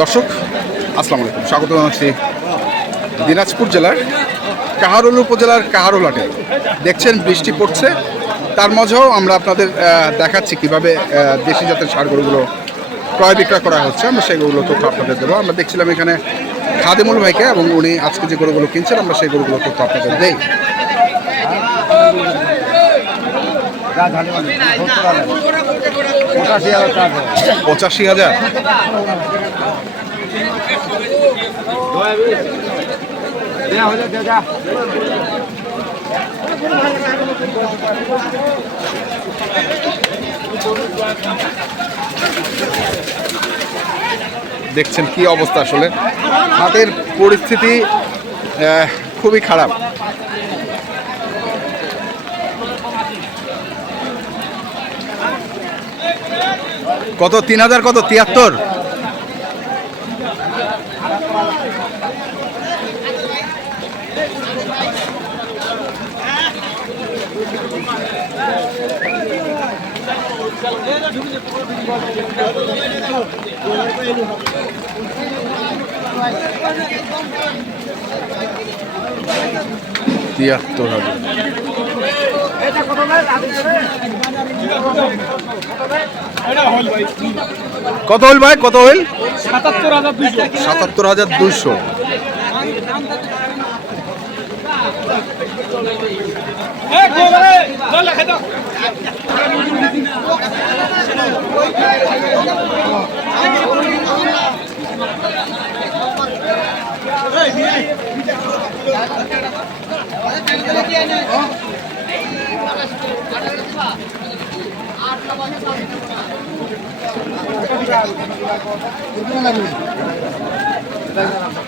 দর্শক, আসসালামু আলাইকুম। স্বাগত জানাচ্ছি দিনাজপুর জেলার কাহারোল উপজেলার কাহারোল হাটে দেখছেন, বৃষ্টি পড়ছে। তার মাঝেও আমরা আপনাদের দেখাচ্ছি কীভাবে দেশি জাতের সার গরুগুলো ক্রয় বিক্রয় করা হচ্ছে। আমরা সেগুলো তথ্য আপনাদের দেবো। আমরা দেখছিলাম এখানে খাদেমুল ভাইকে এবং উনি আজকে যে গরুগুলো কিনছেন, আমরা সেই গরুগুলো তথ্য আপনাদের দেই। পঁচাশি হাজার টাকা পঁচাশি হাজার দেয়া হলে দে যা দেখছেন কি অবস্থা আসলে? হাটের পরিস্থিতি খুবই খারাপ। কত? তিন হাজার কত? তিয়াত্তর? তিয়াত্তর হাজার। কত হইল ভাই? কত হইল? সাতাত্তর হাজার দুইশো। সাতাত্তর হাজার দুইশো।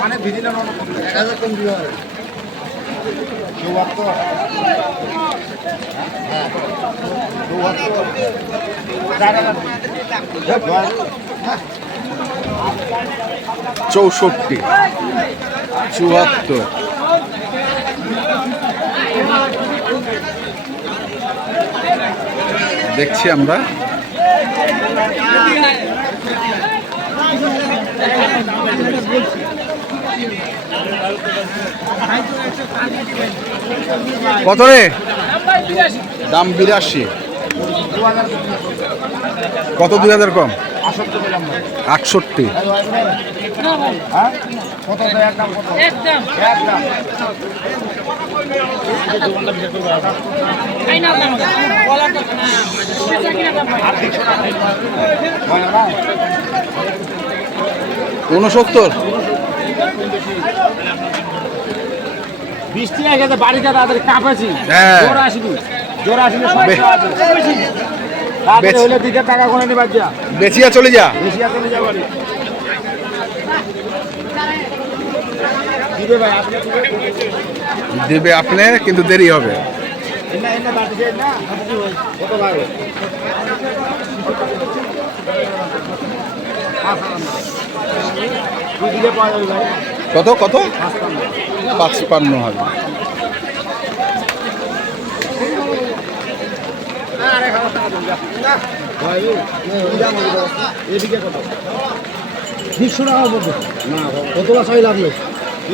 মানে ভিজিল এক হাজার কম দিতে হাজার চৌষট্টি। চুয়াত্তর। দেখছি আমরা। কত রে? দাম বিরাশি। কত দুই হাজার কম? আটষট্টি। হ্যাঁ বৃষ্টি আগে গেছে বাড়িতে তাদের কাঁপেছি। হ্যাঁ। জোর আসবি জোর আসবি তারপরে। হইলে দিকে টাকা করে নিবার যা। বেচিয়া চলে যা দিবে ভাই আপনি দেবে। আপনি কিন্তু দেরি হবে। দিলে পাওয়া যাবে ভাই। কত কত? পাঁচপান্ন হবে।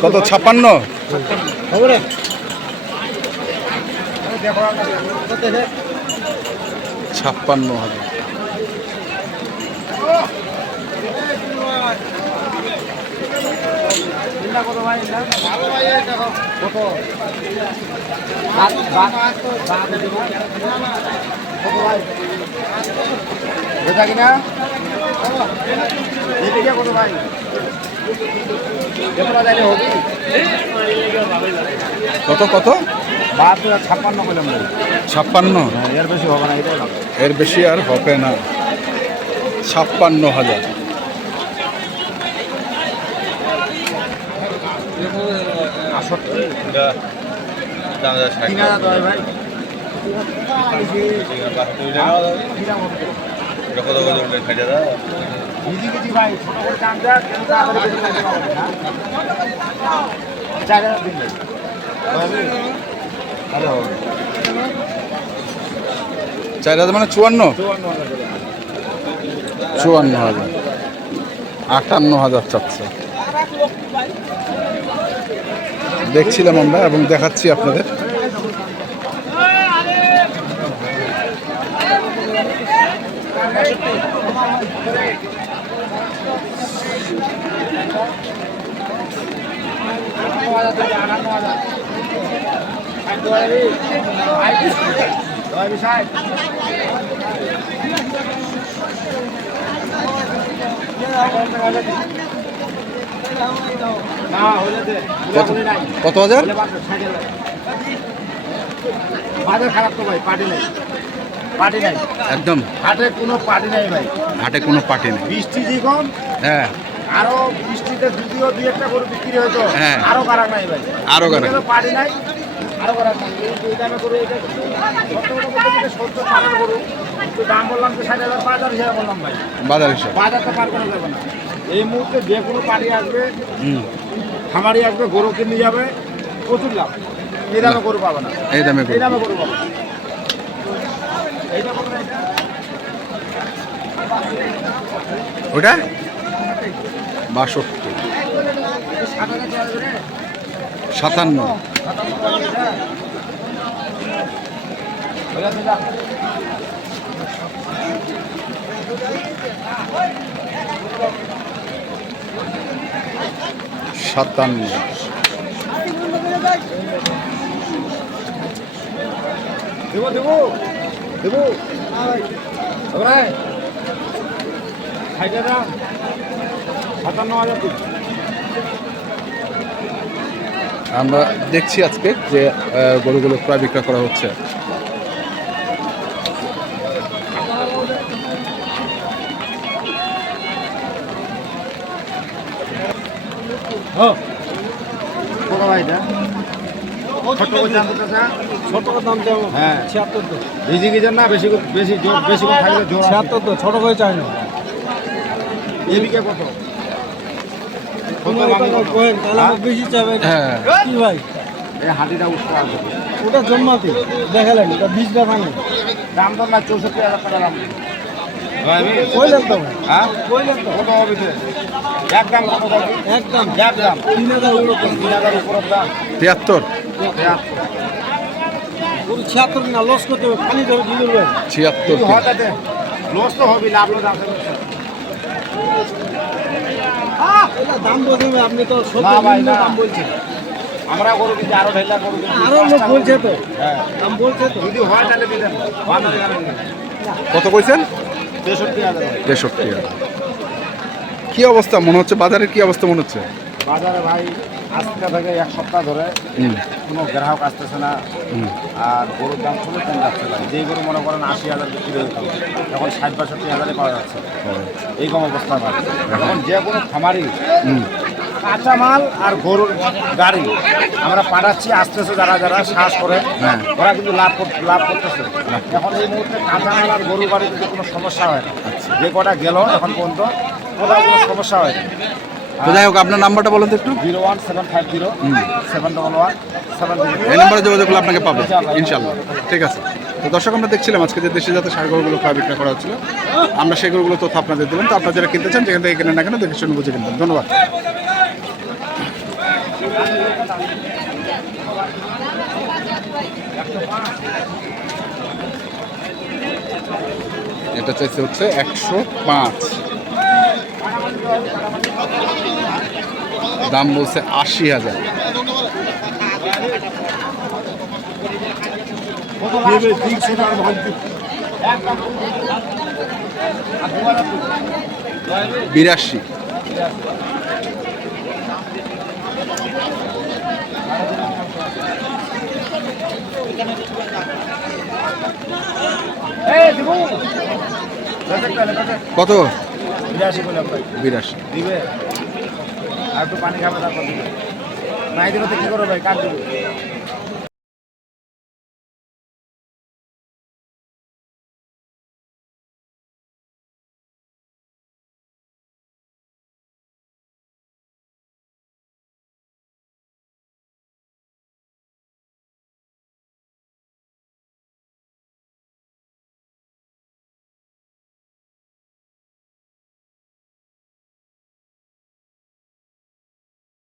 কত ছাপ্পান্ন? ছাপ্পান্ন হবে। কত ভাই কত বাদ বাদ বাদ কত ভাই? বেটা কিনা কত ভাই কত? কত বাদ ছাপ্পান্ন করলাম ছাপ্পান্ন? হ্যাঁ, এর বেশি হবে না এর বেশি আর হবে না। ছাপ্পান্ন হাজার আষট্টি তিন হাজার দশ ভাই ভিজি ভিজি ভাই ছোট করে দাম দেখ কিন্তু তাড়াতাড়ি বেশি লাগবে না, হ্যাঁ? চার হাজার মানে চুয়ান্ন? চুয়ান্ন হাজার। আটান্ন হাজার চাচ্ছে। দেখছিলাম আমরা এবং দেখাচ্ছি আপনাদের। কত হাজার বাজার? খারাপ তো ভাই পার্টি নাই। পার্টি নাই। একদম। হাটে কোনো পার্টি নাই ভাই। হাটে কোনো পার্টি নেই। বৃষ্টি যেরকম হ্যাঁ। আরও বৃষ্টিতে দ্বিতীয় দুই একটা করে বিক্রি হয়তো হ্যাঁ। আরও কারাক নাই ভাই। আরও কারাক। পার্টি নাই আরও কারাক নাই। এই দুই দামে করে এটা সত্তর টাকার বললাম তো ষাট হাজার পাঁচ হিসাবে বললাম ভাই। বাজার হিসাব। বাজার তো পার করা যাবে না। এই মুহূর্তে যে কোনো পার্টি আসবে খামারি আসবে গরু কিনে যাবে প্রচুর লাভ। এই দামে গরু পাবে না। এই দামে এই দামে গরু পাবে? ওটা? বাষট্টি? সাতান্ন। সাতান্ন দেবো দেবো দেবো ওরাই ষাট হাজার সাতান্ন। আমরা দেখছি আজকে যে গরুগুলো প্রায় বিক্রয় করা হচ্ছে। বেশি চাবে হ্যাঁ কি ভাই এই হাঁটিটা উঠতে ওটা জন্মাতি দেখালেন এটা বীজটা ভাঙে দাম তো না চৌষট্টি হাজার টাকা দাম কইলেন তো ভাই? হ্যাঁ? কইলেন তো কত হবে কত একদম এক দাম। তিন হাজার ওগুলো তিন হাজার উপরের দাম। তিয়াত্তর। ছিয়াত্তর না লস করতে হবে পানি ধরে দিলে ভাই। ছিয়াত্তর লস তো হবে লাভ লস দাম বলছেন ভাই, আপনি তো না না। দাম বলছেন আমরা গরু কিন্তু আরও ঢেলা গরু আরও লোক বলছে তো। হ্যাঁ। দাম বলছে তো। যদি হয় তাহলে কত কইছেন? তেষট্টি হাজার কি অবস্থা? মনে হচ্ছে বাজারের কি অবস্থা মনে হচ্ছে? বাজারে ভাই আজকে থেকে এক সপ্তাহ ধরে কোনো গ্রাহক আসতেছে না। আর গরুর দাম খুবই কম যাচ্ছে ভাই। যেই গরু মনে করেন আশি হাজার বিক্রি হতো এখন ষাট বাষট্টি হাজারে পাওয়া যাচ্ছে। এই কম অবস্থা ভাই। এখন যে কোনো খামারি কাঁচা মাল আর গরুর গাড়ি আমরা পাঠাচ্ছি আস্তে আস্তে যারা যারা শ্বাস করে। হ্যাঁ। ওরা কিন্তু লাভ কর- লাভ করতেছে। এখন এই মুহূর্তে কাঁচা মাল আর গরুর গাড়িতে কোনো সমস্যা হয় না। যে কটা গেল এখন পর্যন্ত কোথাও কোনো সমস্যা হয় না যাই হোক আপনার নাম্বারটা বলুন তো একটু। Zero one seven five zero seven double one seven এই নাম্বারে যোগাযোগ করলে আপনাকে পাবে। ইনশাল্লাহ ঠিক আছে। তো দর্শক আমরা দেখছিলাম আজকে যে দেশে যাতে সার গরুগুলো ক্রয় বিক্রয় করা হচ্ছিল আমরা সেই গরুগুলো তথ্য আপনাদের দিলাম। তো আপনারা যারা কিনতে চান যেখান থেকে কেনেন না কেন দেখে শুনে বুঝে কিনবেন। ধন্যবাদ। এটা চাইছে হচ্ছে একশো পাঁচ। দাম বলছে আশি হাজার। বিরাশি। কত? বিরাশি বলে ভাই। বিরাশি। দিবে। আর একটু পানি খাবে তারপর নাই দিলে তো কি করবে ভাই? কাট দিবে?